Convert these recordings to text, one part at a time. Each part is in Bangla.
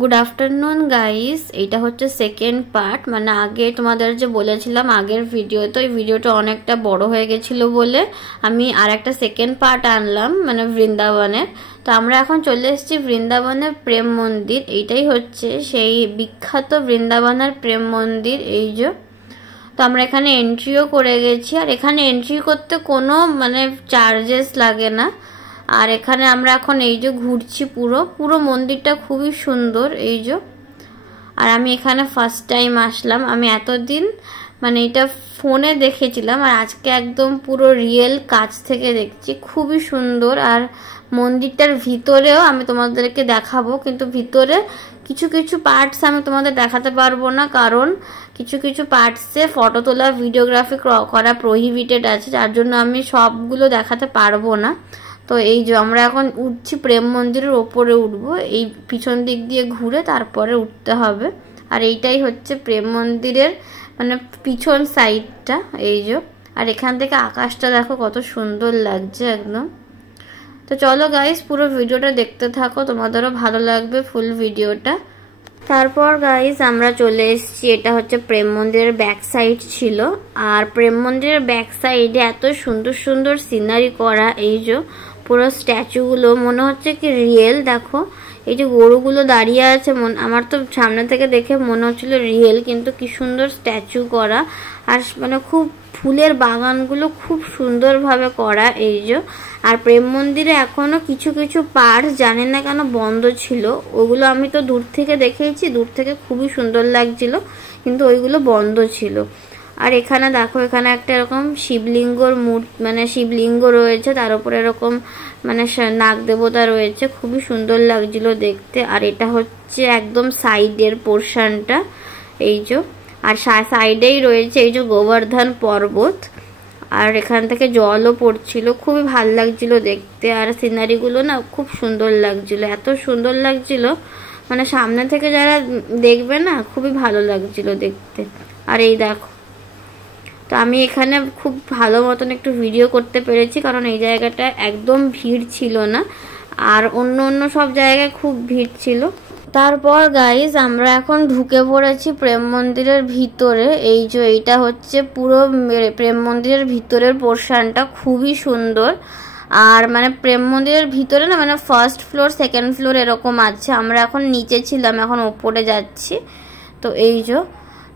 Good afternoon guys. এটা হচ্ছে সেকেন্ড পার্ট, মানে আগে তোমাদের যে বলেছিলাম আগের ভিডিওতে, ওই ভিডিওটা অনেকটা বড় হয়ে গেছিল বলে আমি আর একটা সেকেন্ড পার্ট আনলাম, মানে বৃন্দাবনের। তো আমরা এখন চলে এসেছি বৃন্দাবনের প্রেম মন্দির। এইটাই হচ্ছে সেই বিখ্যাত বৃন্দাবনের প্রেম মন্দির। এই যে, তো আমরা এখানে এন্ট্রিও করে গেছি, আর এখানে এন্ট্রি করতে কোনো মানে চার্জেস লাগে না। আর এখানে আমরা এখন এই যে ঘুরছি, পুরো মন্দিরটা খুবই সুন্দর। এই যে, আর আমি এখানে ফার্স্ট টাইম আসলাম। আমি এতদিন মানে এটা ফোনে দেখেছিলাম, আর আজকে একদম পুরো রিয়েল কাছ থেকে দেখছি, খুবই সুন্দর। আর মন্দিরটার ভিতরেও আমি তোমাদেরকে দেখাবো, কিন্তু ভিতরে কিছু কিছু পার্টস আমি তোমাদের দেখাতে পারবো না, কারণ কিছু কিছু পার্টসে ফটো তোলা ভিডিওগ্রাফি করা প্রহিবিটেড আছে, যার জন্য আমি সবগুলো দেখাতে পারবো না। তো এই যে আমরা এখন উঠছি, প্রেম মন্দিরের ওপরে উঠবো, এই পিছন দিক দিয়ে ঘুরে তারপরে উঠতে হবে। আর এইটাই হচ্ছে প্রেম মন্দিরের মানে পিছন সাইডটা। এই যে, আর এখান থেকে আকাশটা দেখো কত সুন্দর লাগছে একদম। তো চলো গাইস, পুরো ভিডিওটা দেখতে থাকো, তোমাদেরও ভালো লাগবে ফুল ভিডিওটা। তারপর গাইস আমরা চলে এসেছি, এটা হচ্ছে প্রেম মন্দিরের ব্যাক সাইড ছিল। আর প্রেম মন্দিরের ব্যাক সাইডে এত সুন্দর সুন্দর সিনারি করা। এই যে পুরো স্ট্যাচুগুলো মনে হচ্ছে কি রিয়েল। দেখো এই যে গরুগুলো দাঁড়িয়ে আছে, আমার তো সামনে থেকে দেখে মনে হচ্ছিল রিয়েল, কিন্তু কি সুন্দর স্ট্যাচু করা। আর মানে খুব ফুলের বাগানগুলো খুব সুন্দরভাবে করা। এই যে, আর প্রেম মন্দিরে এখনো কিছু কিছু পার্টস জানি না কেন বন্ধ ছিল, ওগুলো আমি তো দূর থেকে দেখেইছি, দূর থেকে খুবই সুন্দর লাগছিল, কিন্তু ওইগুলো বন্ধ ছিল। আর এখানে দেখো, এখানে একটা এরকম শিবলিঙ্গর মানে শিবলিঙ্গ রয়েছে, তার উপরে এরকম মানে নাগ দেবতা রয়েছে, খুবই সুন্দর লাগছিল দেখতে। আর এটা হচ্ছে একদম সাইডের পোর্শনটা। এই যে, আর সাইডেই রয়েছে এই যে গোবর্ধন পর্বত, আর এখান থেকে জলও পড়ছিল, খুবই ভাল লাগছিল দেখতে। আর সিনারিগুলো না খুব সুন্দর লাগছিল, এত সুন্দর লাগছিল, মানে সামনে থেকে যারা দেখবে না খুবই ভালো লাগছিল দেখতে। আর এই দেখো, তো আমি এখানে খুব ভালো মতন একটু ভিডিও করতে পেরেছি, কারণ এই জায়গাটা একদম ভিড় ছিল না, আর অন্য অন্য সব জায়গায় খুব ভিড় ছিল। তারপর গাইজ আমরা এখন ঢুকে পড়েছি প্রেম মন্দিরের ভিতরে। এই যে এইটা হচ্ছে পুরো প্রেম মন্দিরের ভিতরের পোর্শনটা, খুবই সুন্দর। আর মানে প্রেম মন্দিরের ভিতরে না মানে ফার্স্ট ফ্লোর সেকেন্ড ফ্লোর এরকম আছে, আমরা এখন নিচে ছিলাম, এখন ওপরে যাচ্ছি। তো এই যে,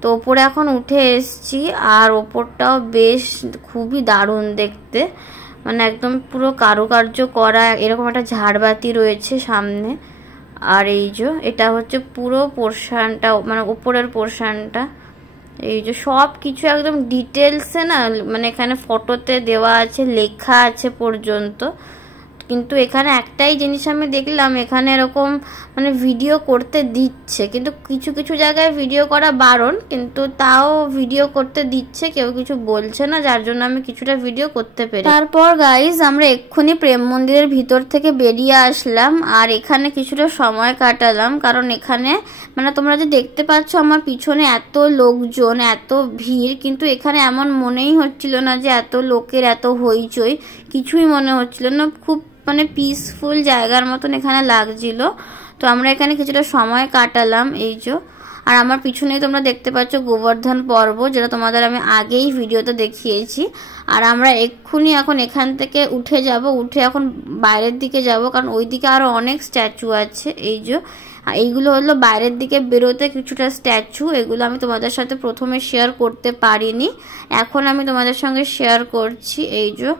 তো ওপরে এখন উঠে এসছি, আর ওপরটাও বেশ খুবই দারুণ দেখতে, মানে একদম পুরো কারুকার্য করা, এরকম একটা ঝাড়বাতি রয়েছে সামনে। আর এই যে এটা হচ্ছে পুরো পোর্শনটা, মানে উপরের পোর্শনটা। এই যে সব কিছু একদম ডিটেলসে না, মানে এখানে ফটোতে দেওয়া আছে, লেখা আছে পর্যন্ত। কিন্তু এখানে একটাই জিনিস আমি দেখলাম, এখানে এরকম মানে ভিডিও করতে দিচ্ছে, কিন্তু কিছু কিছু জায়গায় ভিডিও করা বারণ, কিন্তু তাও ভিডিও করতে দিচ্ছে, কেউ কিছু বলছে না, যার জন্য আমি কিছুটা ভিডিও করতে পেরে। তারপর গাইজ আমরা এক্ষুনি প্রেম মন্দিরের ভিতর থেকে বেরিয়ে আসলাম, আর এখানে কিছুটা সময় কাটালাম, কারণ এখানে মানে তোমরা যে দেখতে পাচ্ছ আমার পিছনে এত লোকজন, এত ভিড়, কিন্তু এখানে এমন মনেই হচ্ছিল না যে এত লোকের এত হইচই, কিছুই মনে হচ্ছিল না, খুব মানে পিসফুল জায়গার মতন এখানে লাগছিল। তো আমরা এখানে কিছুটা সময় কাটালাম। এই যে, আর আমার পিছনেই তোমরা দেখতে পাচ্ছ গোবর্ধন পর্বত, যেটা তোমাদের আমি আগেই ভিডিওতে দেখিয়েছি। আর আমরা এক্ষুনি এখন এখান থেকে উঠে যাব, উঠে এখন বাইরের দিকে যাব, কারণ ওইদিকে আরো অনেক স্ট্যাচু আছে। এই যে, এইগুলো হলো বাইরের দিকে বেরোতে কিছুটা স্ট্যাচু, এগুলো আমি তোমাদের সাথে প্রথমে শেয়ার করতে পারিনি, এখন আমি তোমাদের সঙ্গে শেয়ার করছি। এই যে,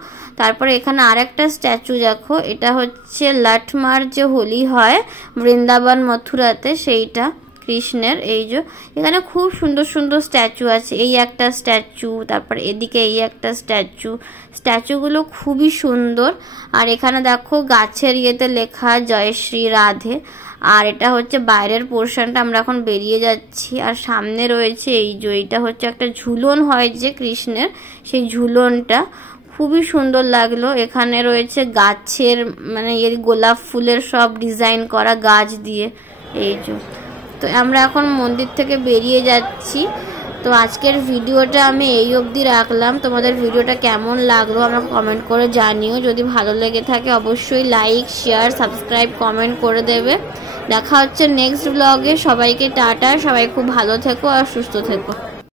তারপরে এখানে আরেকটা স্ট্যাচু দেখো, এটা হচ্ছে লাঠমার যে হোলি হয় বৃন্দাবন মথুরাতে, সেইটা কৃষ্ণের। এই যে এখানে খুব সুন্দর সুন্দর স্ট্যাচু আছে, এই একটা স্ট্যাচু, তারপর এদিকে এই একটা স্ট্যাচু, স্ট্যাচুগুলো খুবই সুন্দর। আর এখানে দেখো গাছের ইয়েতে লেখা জয় শ্রী রাধে। আর এটা হচ্ছে বাইরের পোর্শনটা, আমরা এখন বেরিয়ে যাচ্ছি। আর সামনে রয়েছে এই যে, এইটা হচ্ছে একটা ঝুলন হয় যে কৃষ্ণের, সেই ঝুলনটা খুবই সুন্দর লাগলো। এখানে রয়েছে গাছের মানে গোলাপ ফুলের সব ডিজাইন করা গাছ দিয়ে। এই যে, তো আমরা এখন মন্দির থেকে বেরিয়ে যাচ্ছি। তো আজকের ভিডিওটা আমি এই অবধি রাখলাম, তোমাদের ভিডিওটা কেমন লাগলো আমাকে কমেন্ট করে জানিও, যদি ভালো লেগে থাকে অবশ্যই লাইক শেয়ার সাবস্ক্রাইব কমেন্ট করে দেবে। দেখা হচ্ছে নেক্সট ব্লগে। সবাইকে টাটা, সবাই খুব ভালো থেকো আর সুস্থ থেকো।